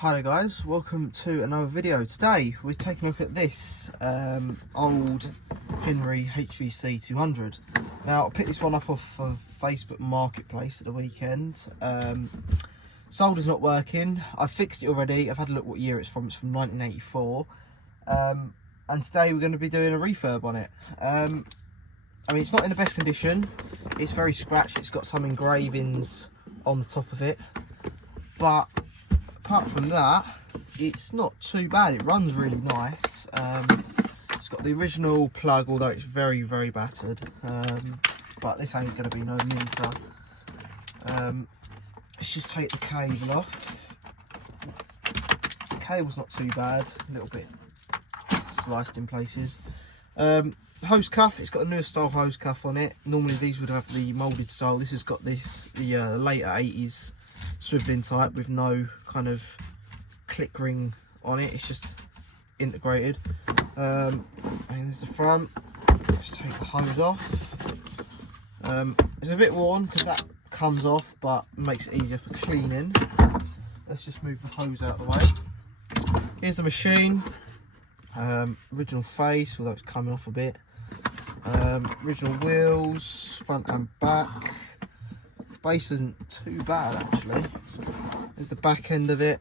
Hi there guys, welcome to another video. Today we're taking a look at this old Henry hvc200. Now I picked this one up off of Facebook Marketplace at the weekend. Solder's not working. I fixed it already. I've had a look what year it's from. It's from 1984. And today we're going to be doing a refurb on it. I mean, it's not in the best condition. It's very scratched. It's got some engravings on the top of it, but apart from that, it's not too bad. It runs really nice. It's got the original plug, although it's very, very battered. But this ain't going to be no minter. Let's just take the cable off. The cable's not too bad. A little bit sliced in places. Hose cuff, it's got a newer style hose cuff on it. Normally these would have the moulded style. This has got this the later 80s swiveling type with no kind of click ring on it. It's just integrated. And there's the front. Let's take the hose off. It's a bit worn because that comes off, but makes it easier for cleaning. Let's just move the hose out of the way. Here's the machine. Original face, although it's coming off a bit. Original wheels, front and back. Base isn't too bad actually. There's the back end of it.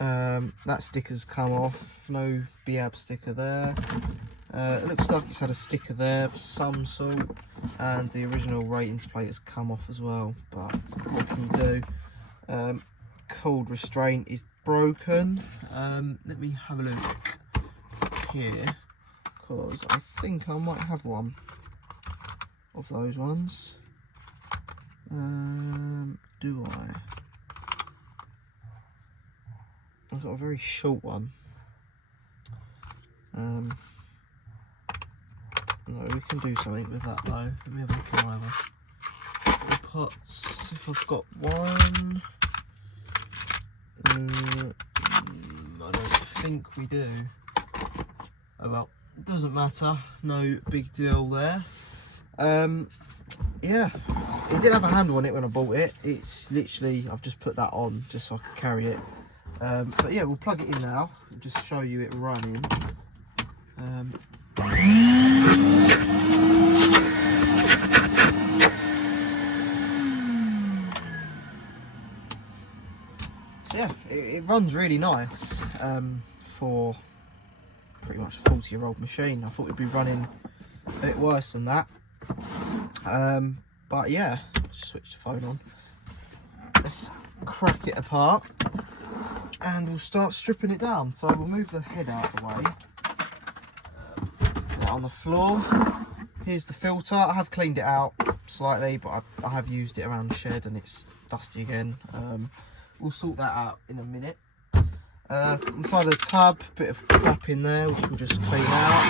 That sticker's come off. No BAB sticker there. It looks like it's had a sticker there of some sort, and the original ratings plate has come off as well, but what can you do? Cord restraint is broken. Let me have a look here, because I think I might have one of those ones. Do I? I've got a very short one. No, we can do something with that though. Let me have a look in my other pots if I've got one. I don't think we do. Oh well, it doesn't matter. No big deal there. Yeah, it did have a handle on it when I bought it. It's literally, I've just put that on just so I can carry it. But yeah, we'll plug it in now and just show you it running. So yeah, it runs really nice for pretty much a 40-year-old machine. I thought it'd be running a bit worse than that. But yeah, just switch the phone on. Let's crack it apart and we'll start stripping it down. So we'll move the head out of the way. Put that on the floor. Here's the filter. I have cleaned it out slightly, but I have used it around the shed and it's dusty again. We'll sort that out in a minute. Inside of the tub, a bit of crap in there, which we'll just clean out.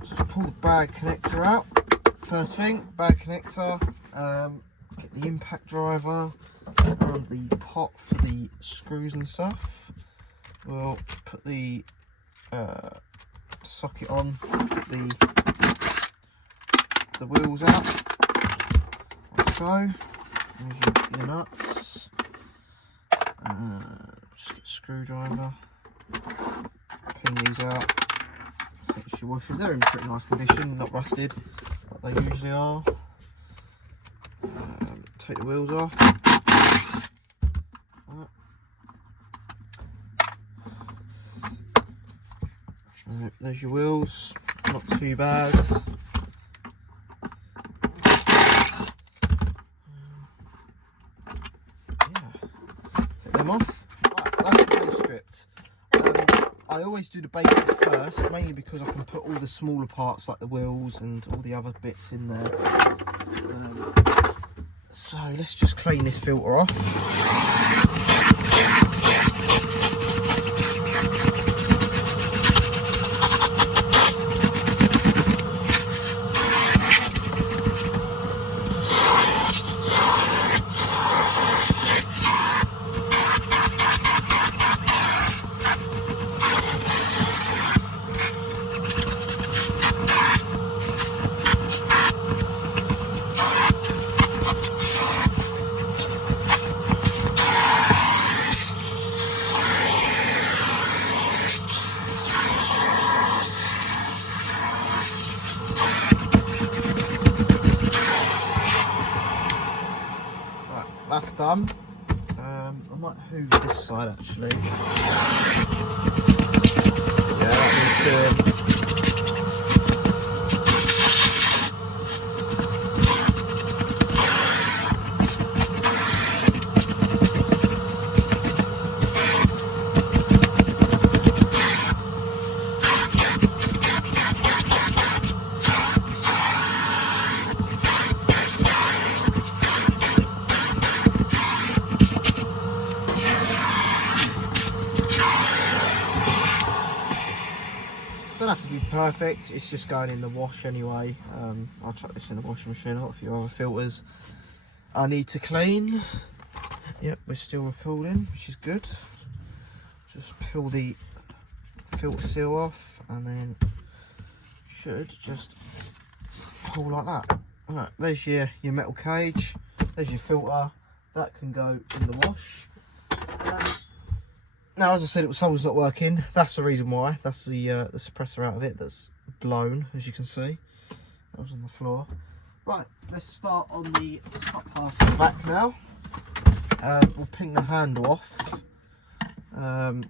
Just pull the bag connector out. First thing, bag connector. Get the impact driver and the pot for the screws and stuff. We'll put the socket on, the wheels out, like so. There's your nuts. Just get a screwdriver, pin these out. That's your washers. They're in pretty nice condition, not rusted like they usually are. Take the wheels off. Right, there's your wheels, not too bad. Take them off. Right, that's all stripped. I always do the bases first, mainly because I can put all the smaller parts like the wheels and all the other bits in there. So let's just clean this filter off. that's done. I might hoover this side actually. Yeah, that needs doing. Don't have to be perfect, it's just going in the wash anyway. I'll chuck this in the washing machine. I've got a few other filters I need to clean. Yep, we're still recording, which is good. Just peel the filter seal off and then should just pull like that. Alright, there's your metal cage, there's your filter, that can go in the wash. Now, as I said, solder's not working. That's the reason why. That's the suppressor out of it that's blown, as you can see. That was on the floor. Right, let's start on the top half of the back now. We'll ping the handle off. Like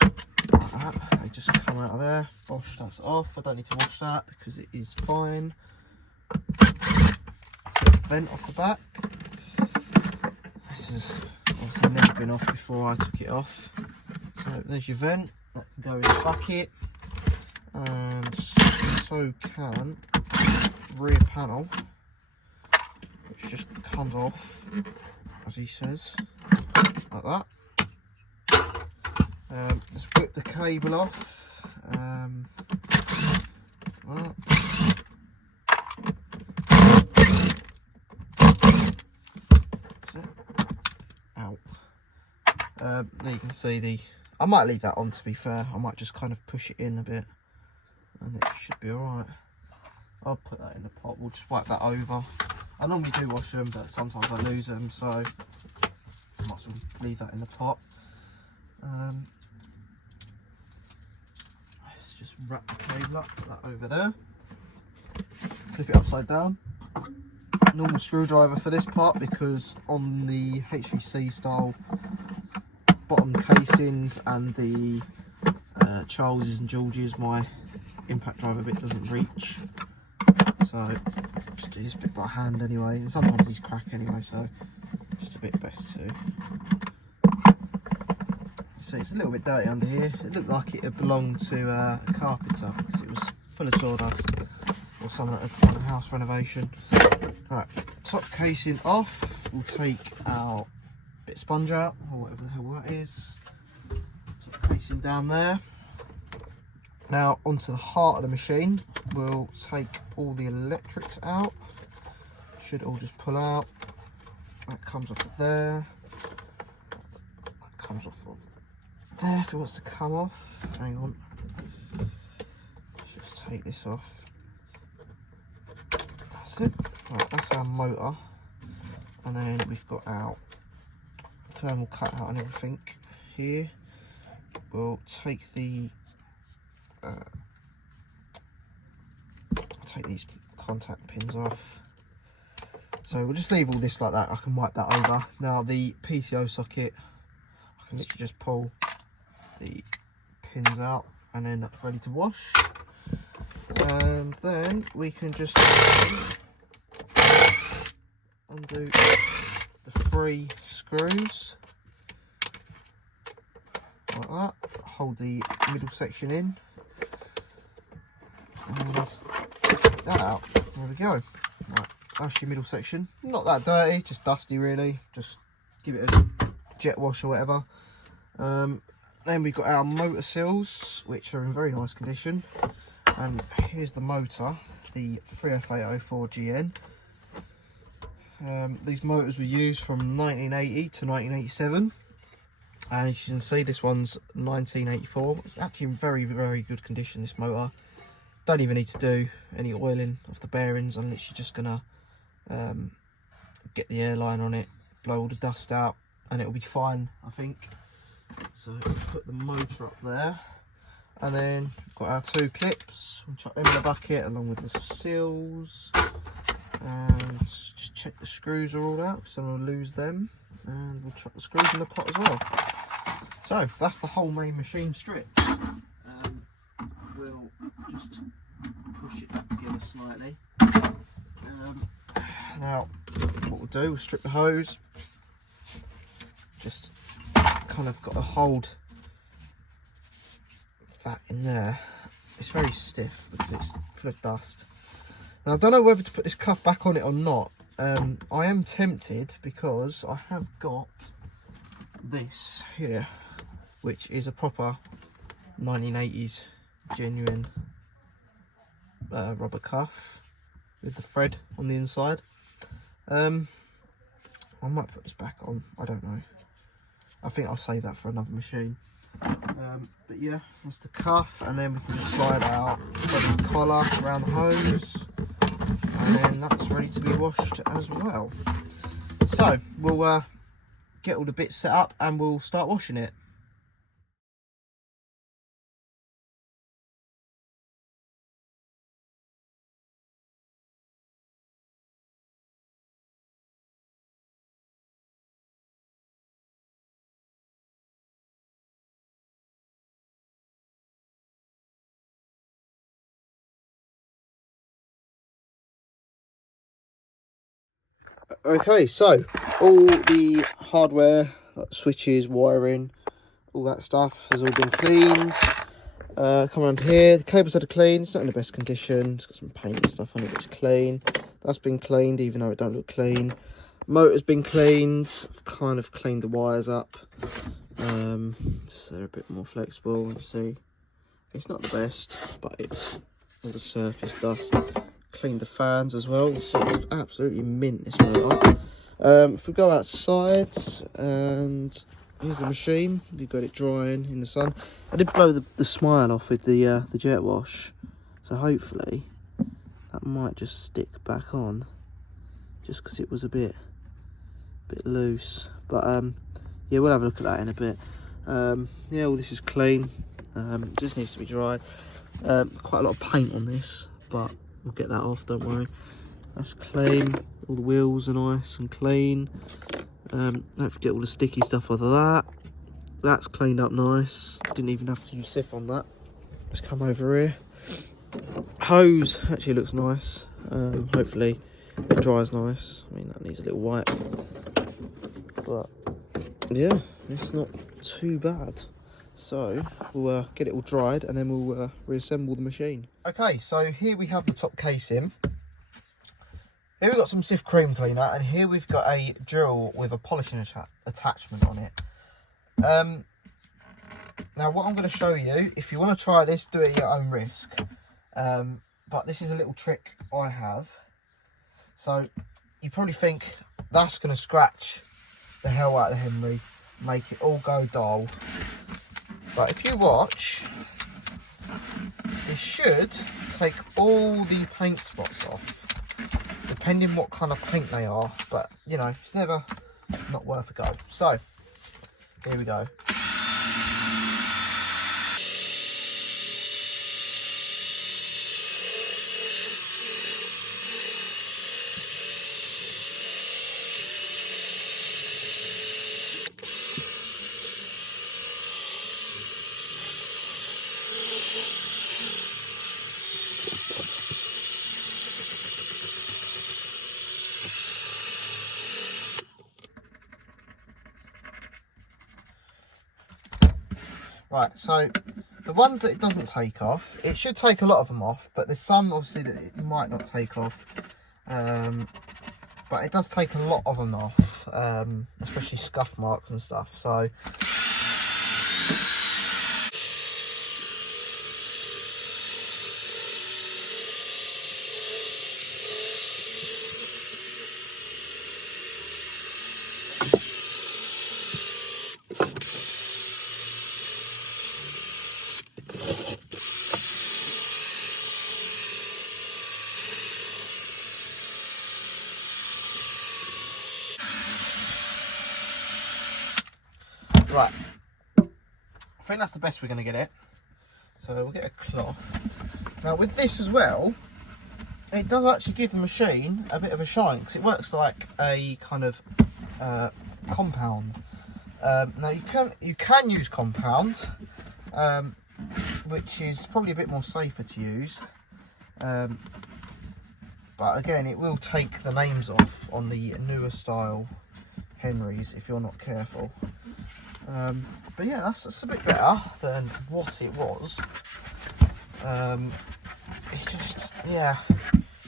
that. They just come out of there. Wash that's off. I don't need to wash that because it is fine. Let's get the vent off the back. This has obviously never been off before I took it off. So there's your vent, that can go in the bucket, and so can rear panel, which just comes off, as he says, like that. Let's whip the cable off. Like that's it. Out. There you can see the. I might leave that on, to be fair. I might just kind of push it in a bit and it should be alright. I'll put that in the pot. We'll just wipe that over. I normally do wash them, but sometimes I lose them, so I might as well leave that in the pot. Let's just wrap the cable up, put that over there. Flip it upside down. Normal screwdriver for this part, because on the HVC style bottom casings and the Charles's and George's, my impact driver bit doesn't reach, so just do this bit by hand anyway, and sometimes these crack anyway, so just a bit best to. So it's a little bit dirty under here. It looked like it had belonged to a carpenter because it was full of sawdust, or someone that had done a house renovation. Right, top casing off. We'll take our bit of sponge out, or whatever the hell that is. Top casing down there. Now onto the heart of the machine. We'll take all the electrics out. Should all just pull out. That comes off of there. That comes off of there if it wants to come off. Hang on. Let's just take this off. That's it. Right, that's our motor. And then we've got our thermal cutout and everything here. We'll take the take these contact pins off. So we'll just leave all this like that. I can wipe that over. Now the PTO socket, I can literally just pull the pins out and then that's ready to wash. And then we can just undo the 3 screws like that. Hold the middle section in and get that out. There we go. Right, that's your middle section. Not that dirty, just dusty really. Just give it a jet wash or whatever. Then we've got our motor seals, which are in very nice condition. And here's the motor, the 3F804GN. These motors were used from 1980 to 1987. And as you can see, this one's 1984. It's actually in very, very good condition, this motor. Don't even need to do any oiling of the bearings. I'm literally just gonna get the airline on it, blow all the dust out, and it'll be fine, I think. So put the motor up there, and then we've got our 2 clips. We'll chuck them in the bucket along with the seals, and just check the screws are all out because I'm gonna lose them. and we'll chuck the screws in the pot as well. So that's the whole main machine stripped. We'll just push it back together slightly. Now what we'll do, we'll strip the hose. Just kind of got to hold that in there. It's very stiff because it's full of dust. Now I don't know whether to put this cuff back on it or not. I am tempted because I have got this here, which is a proper 1980s genuine rubber cuff with the thread on the inside. I might put this back on, I don't know. I think I'll save that for another machine. But yeah, that's the cuff, and then we can just slide out the collar around the hose, and then that's ready to be washed as well. So we'll get all the bits set up and we'll start washing it. Okay, so all the hardware, like switches, wiring, all that stuff has all been cleaned. Come around here, the cables had to clean. It's not in the best condition. It's got some paint and stuff on it, but it's clean. That's been cleaned, even though it don't look clean. Motor's been cleaned. I've kind of cleaned the wires up, just so they're a bit more flexible. You see, it's not the best, but it's all the surface dust. Cleaned the fans as well, so it's absolutely mint, this motor. If we go outside and here's the machine, we've got it drying in the sun. I did blow the smile off with the jet wash, so hopefully that might just stick back on, just because it was a bit loose. But yeah, we'll have a look at that in a bit. Yeah, all this is clean. It just needs to be dried. Quite a lot of paint on this, but we'll get that off, don't worry. That's clean. All the wheels are nice and clean. Don't forget all the sticky stuff out of that. That's cleaned up nice. Didn't even have to use Sif on that. Let's come over here. Hose actually looks nice. Hopefully it dries nice. I mean, that needs a little wipe, but yeah, it's not too bad. So we'll get it all dried and then we'll reassemble the machine. Okay, so here we have the top casing. Here we've got some Sif cream cleaner, and here we've got a drill with a polishing attachment on it. Now what I'm going to show you, if you want to try this, do it at your own risk. But this is a little trick I have. So you probably think that's going to scratch the hell out of the Henry, make it all go dull. But if you watch, it should take all the paint spots off, depending what kind of paint they are. But you know, it's never not worth a go. So here we go. Right, so the ones that it doesn't take off, it should take a lot of them off, but there's some obviously that it might not take off. But it does take a lot of them off, especially scuff marks and stuff. So right, I think that's the best we're going to get it. So we'll get a cloth. Now with this as well, it does actually give the machine a bit of a shine, because it works like a kind of compound. Now you can use compound, which is probably a bit more safer to use. But again, it will take the names off on the newer style Henrys if you're not careful. But yeah, that's a bit better than what it was. It's just, yeah,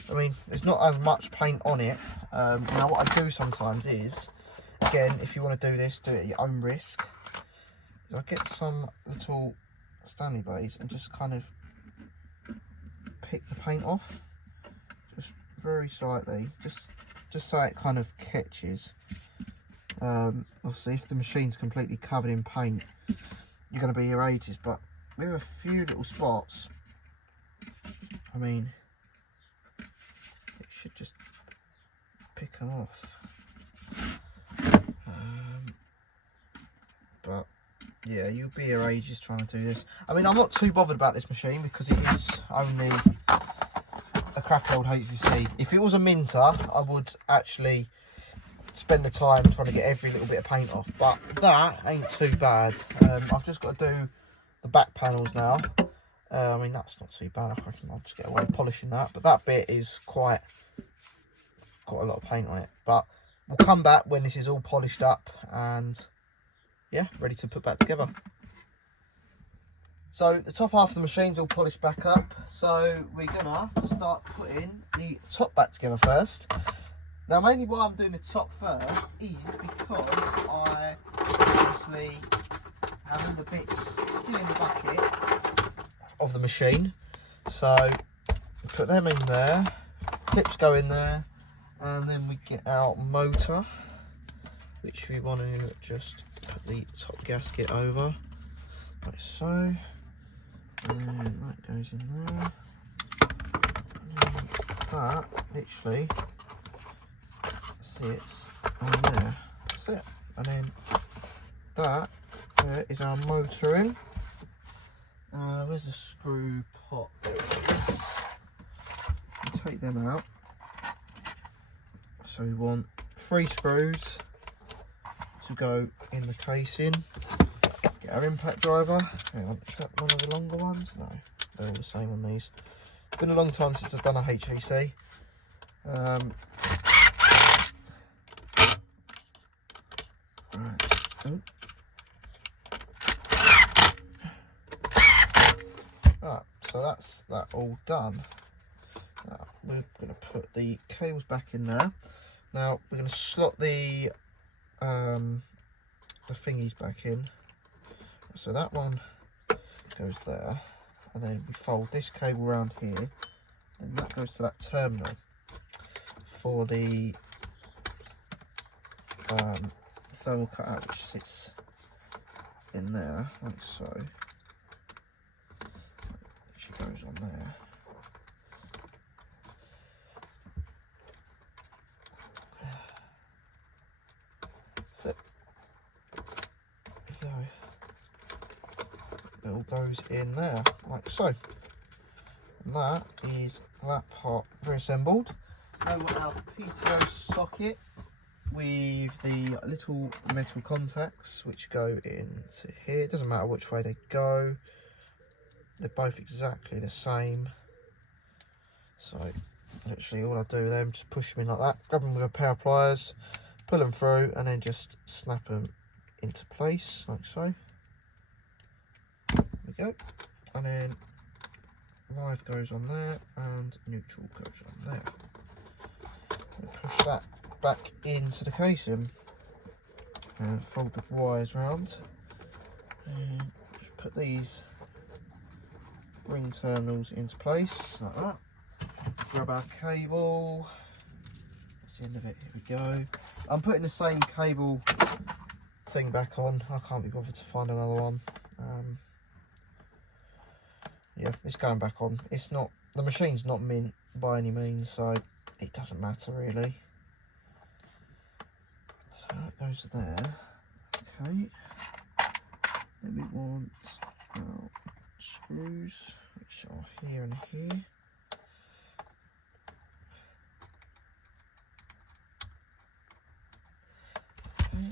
I mean, there's not as much paint on it. Now what I do sometimes is, again, if you want to do this, do it at your own risk. I get some little Stanley blades and just kind of pick the paint off, just very slightly, just so it kind of catches. Obviously, if the machine's completely covered in paint, you're going to be here ages, but with a few little spots, I mean, it should just pick them off. But yeah, you'll be here ages trying to do this. I mean, I'm not too bothered about this machine because it is only a crappy old HVC. If it was a Minter, I would actually spend the time trying to get every little bit of paint off, but that ain't too bad. I've just got to do the back panels now. I mean, that's not too bad. I reckon I'll just get away polishing that, but that bit is got a lot of paint on it. But we'll come back when this is all polished up and yeah, ready to put back together. So the top half of the machine's all polished back up, so we're gonna start putting the top back together first. Now, mainly why I'm doing the top first is because I obviously have all the bits still in the bucket of the machine. So put them in there, clips go in there, and then we get our motor, which we want to just put the top gasket over, like so. And that goes in there. And that literally sits on there. That's it. And then that there is our motor in. Where's the screw pot? There it is. Take them out. So we want 3 screws to go in the casing. Get our impact driver. Hang on, is that one of the longer ones? No, they're all the same on these. It's been a long time since I've done a HVC. Right, so that's that all done. Now we're going to put the cables back in there. Now we're going to slot the thingies back in. So that one goes there, and then we fold this cable around here, and that goes to that terminal for the thermal cutout, which sits in there like so, which goes on there. So there we go. It all goes in there like so. And that is that part reassembled. Now we've got our PTO socket with the little metal contacts which go into here. It doesn't matter which way they go, they're both exactly the same. So literally all I do with them, just push them in like that, grab them with a pair of pliers, pull them through, and then just snap them into place like so. There we go. And then live goes on there and neutral goes on there. And push that back into the casing and fold the wires round, and just put these ring terminals into place like that. Grab our cable, that's the end of it, here we go. I'm putting the same cable thing back on, I can't be bothered to find another one. Yeah, it's going back on. It's not, the machine's not mint by any means, so it doesn't matter really. So that goes there. Okay. Then we want our screws, which are here and here. Okay.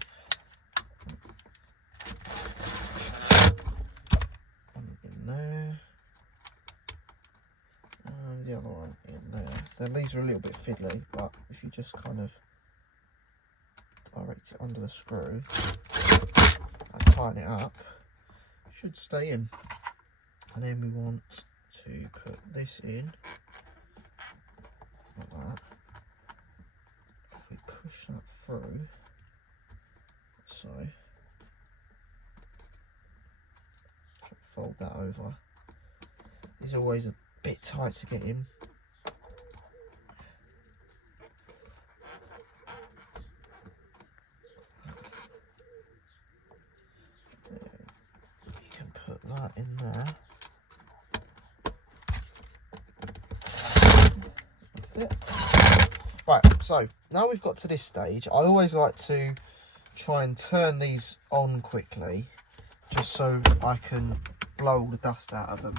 Then these are a little bit fiddly, but if you just kind of direct it under the screw and tighten it up, it should stay in. And then we want to put this in like that. If we push that through, so fold that over. It's always a bit tight to get in. You can put that in there. That's it. Right, so now we've got to this stage, I always like to try and turn these on quickly, just so I can blow all the dust out of them,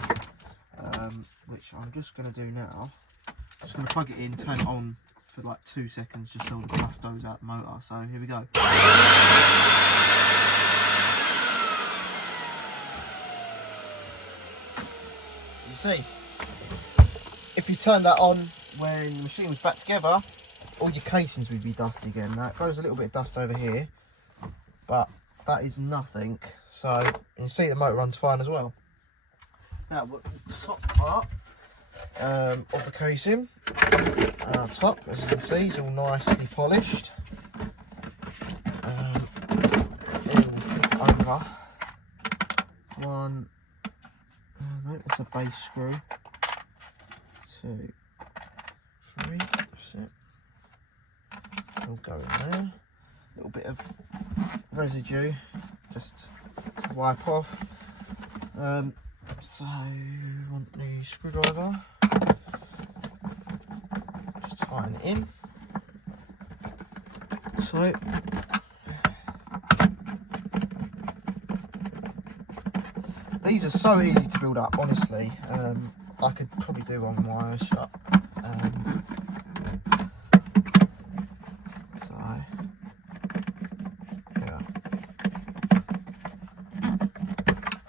which I'm just going to do now. I'm just going to plug it in, turn it on for like 2 seconds, just so all the dust goes out the motor. So here we go. You see, if you turn that on when the machine was back together, all your casings would be dusty again. Now it throws a little bit of dust over here, but that is nothing. So you can see the motor runs fine as well. Now we've got the top part of the casing. Our top, as you can see, is all nicely polished. Then we'll flip it over. One, no, that's a base screw. 2, 3, that's it. Will go in there. A little bit of residue, just to wipe off. So you want the screwdriver, just tighten it in. So these are so easy to build up, honestly. I could probably do one with my eyes shut.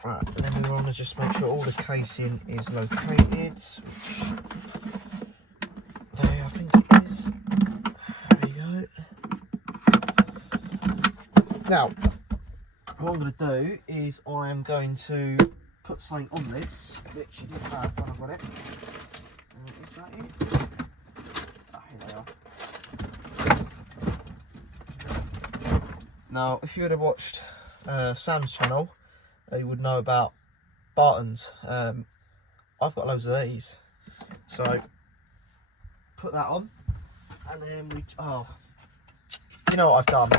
Right, and then we want to just make sure all the casing is located, which there I think it is. There we go. Now, what I'm going to do is I'm going to put something on this, which you didn't have when I got it. Is that it? Ah, here they are. Now, if you would have watched Sam's channel, you would know about Bartons. I've got loads of these, so put that on, and then we, you know what I've done,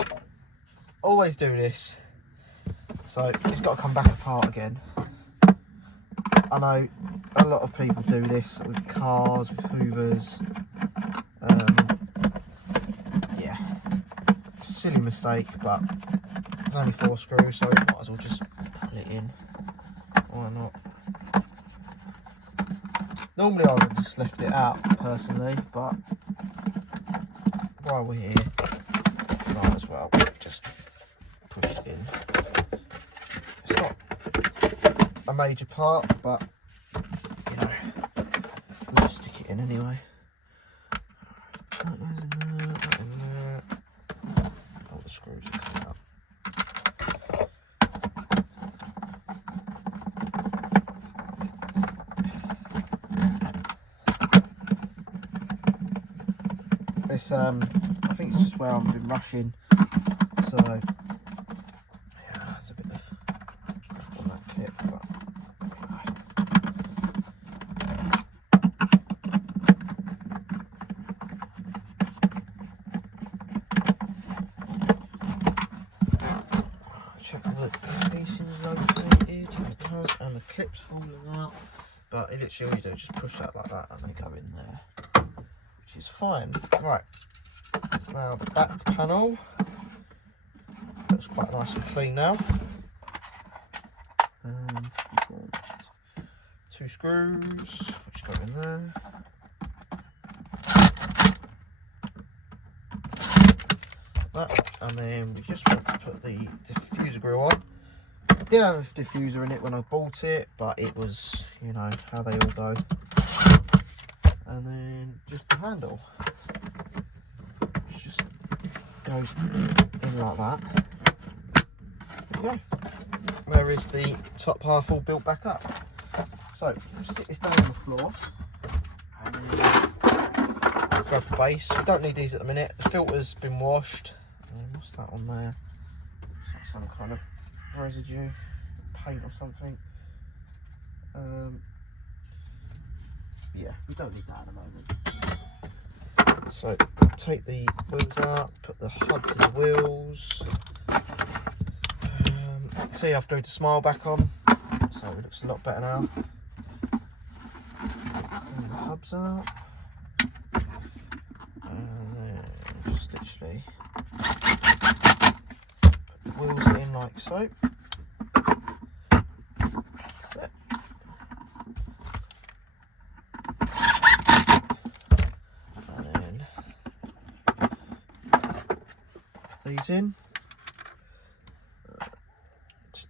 always do this, so it's got to come back apart again. I know a lot of people do this with cars, with hoovers. Yeah, silly mistake, but there's only 4 screws, so might as well just put it in. Why not? Normally I would have just left it out personally, but while we're here, might as well just push it in. It's not a major part, but you know, we'll just stick it in anyway. That goes in there, that in there. All the screws are coming up. This, I think it's just where I've been rushing, so yeah, there's a bit of on that clip, but check the casing's located, it has, and the clip's falling out, but literally all you do is just push that like that and they go in there, which is fine. Right, now the back panel looks quite nice and clean now, and we've got 2 screws which go in there. That, and then we just want to put the diffuser grill on. I did have a diffuser in it when I bought it, but it was, you know, how they all go. and then just the handle. It just goes in like that. There you go. There is the top half all built back up. So stick this down on the floor and then grab the base. We don't need these at the minute. The filter's been washed. What's that on there? It's like some kind of residue, paint or something. Yeah, we don't need that at the moment. So take the wheels out, put the hubs in the wheels. See, I've glued the smile back on, so it looks a lot better now. Clean the hubs out, and then just literally put the wheels in like so. That's it. And then put these in.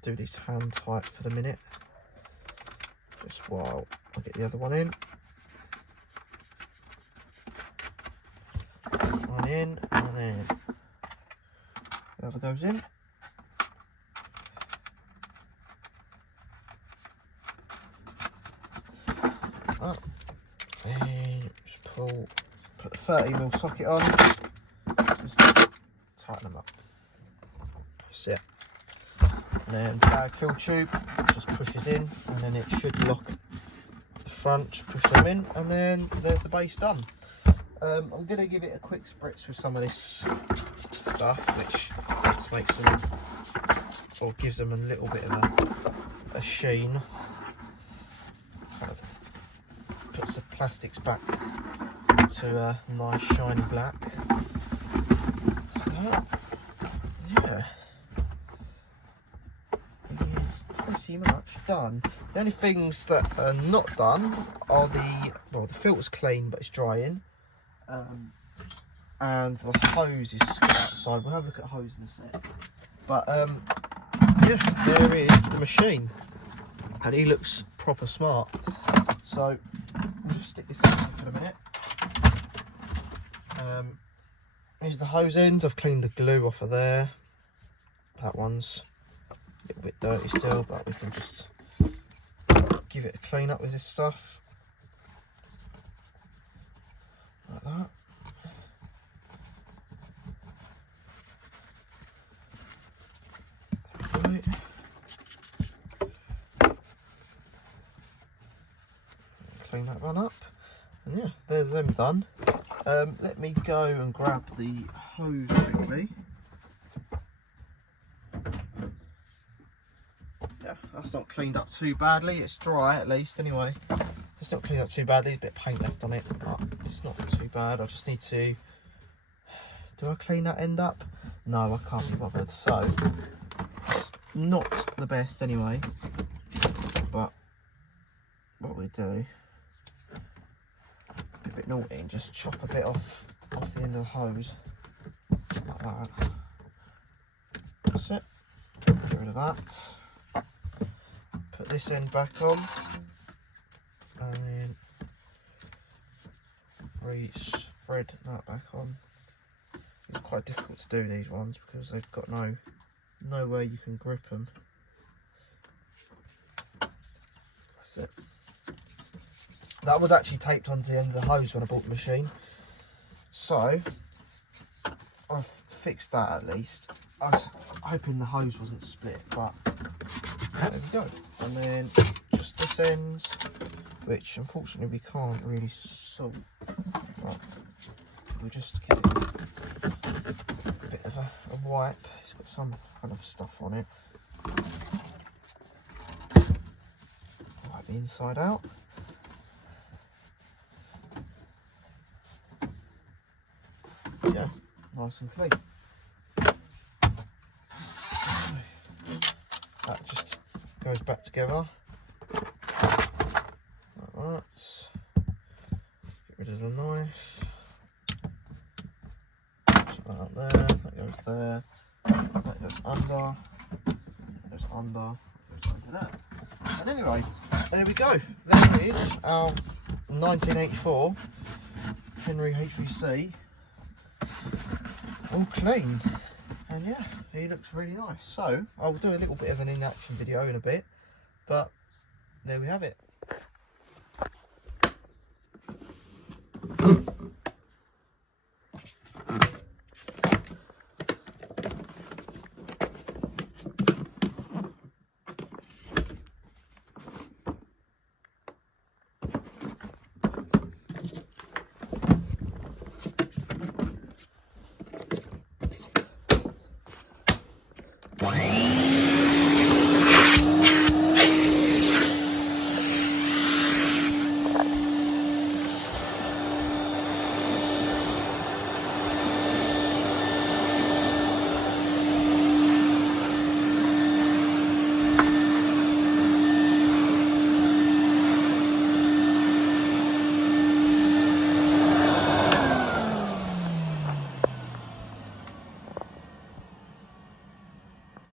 Do these hand tight for the minute, just while I get the other one in. One in, and then the other goes in. Up. And just pull, put the 30mm socket on, just tighten them up. That's it. And then bag fill tube just pushes in, and then it should lock the front, push them in, and then there's the base done. I'm going to give it a quick spritz with some of this stuff, which just makes them, or gives them a little bit of a sheen. Kind of puts the plastics back to a nice shiny black. Yeah. Pretty much done. The only things that are not done are the filter's clean but it's drying, and the hose is still outside. We'll have a look at the hose in a sec. But yeah, there is the machine, and he looks proper smart. So we'll just stick this down for a minute. Here's the hose ends. I've cleaned the glue off of there. That one's a little bit dirty still, but we can just give it a clean up with this stuff like that. Right. Clean that one up, and yeah, there's them done. Let me go and grab the hose quickly. Yeah, that's not cleaned up too badly. It's dry at least anyway. It's not cleaned up too badly. A bit of paint left on it, but it's not too bad. I just need to... Do I clean that end up? No, I can't be bothered. So, it's not the best anyway. But what we do, be a bit naughty and just chop a bit off the end of the hose. Like that. That's it. Get rid of that. Put this end back on, and then thread that back on. It's quite difficult to do these ones because they've got nowhere you can grip them. That's it. That was actually taped onto the end of the hose when I bought the machine, so I've fixed that at least. I was hoping the hose wasn't split, but there we go. And then just this end, which unfortunately we can't really sort, but we'll just give it a bit of a wipe. It's got some kind of stuff on it. Wipe the inside out. Yeah, nice and clean. That just goes back together like that. Get rid of the knife. Put that up there. That goes there. That goes under. That goes under. That goes over there. And anyway, there we go. There is our 1984 Henry HVC, all clean, and yeah, he looks really nice. So I'll do a little bit of an in-action video in a bit, but there we have it.